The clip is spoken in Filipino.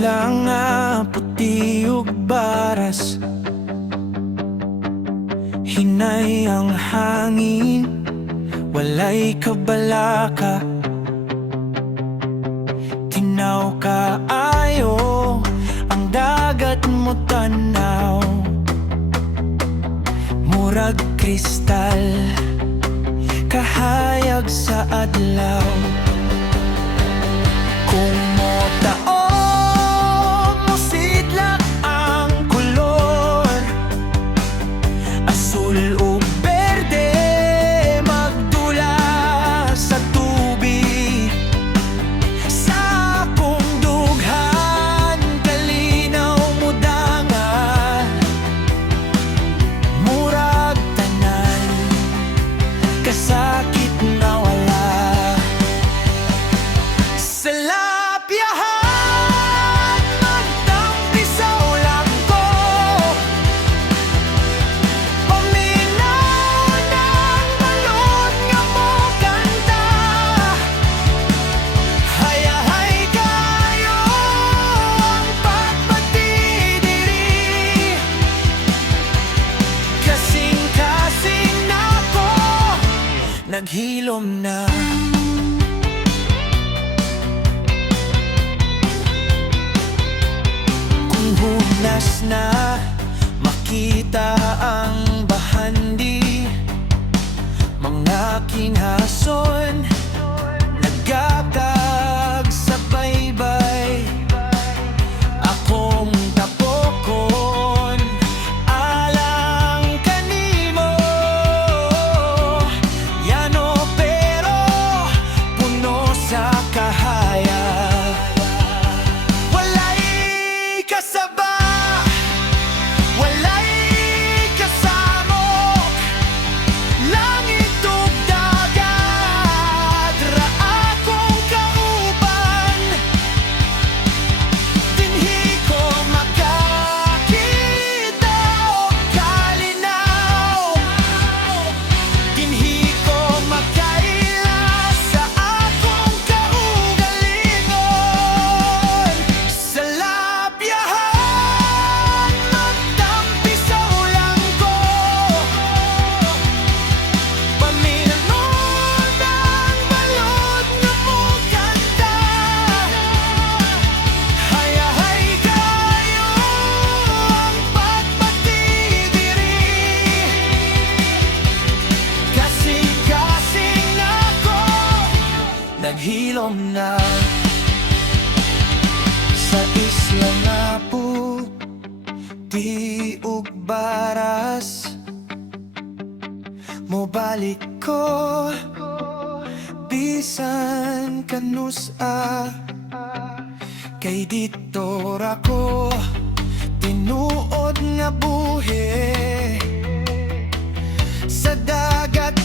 isla nga puti ug baras. Hinay ang hangin, walay kabalaka. Tinaw kaayo ang dagat mo tanaw, murag kristal, kahayag sa adlaw. Kung motaon mosidlak ang kolor, asul o berde, magdula sa tubig. Sa akong dughan, kalinaw mo dangan, murag tanan, kasakit na wala. Sa lapyahan, magtampi sa ulang ko, paminaw ng balon nga mo kanta. Hayahay kayo ang pagpatidiri, kasing-kasing na ko, naghilom na. Hunas na makita ang bahandi, mga kinhason nagkakag sa baybay. Akong tapokon alang kanimo, yano pero puno sa kahaya. Kasaba, walay kasamok, langit ug dagat, ra akong kauban. Dinhi ko makakita og kalinaw, dinhi ko makaila sa akong kaugalingon. Sa lapyahan, magtampi sa ulang ko, paminaw ng balot nga mo kanta. Hayahay kayo ang pagpatidiri, kasing-kasing na ko, naghilom na. Sa isla nga puti ug baras, mobalik ko bisan kanusa. Kay dito ra ko tinuod nga buhi, sa dagat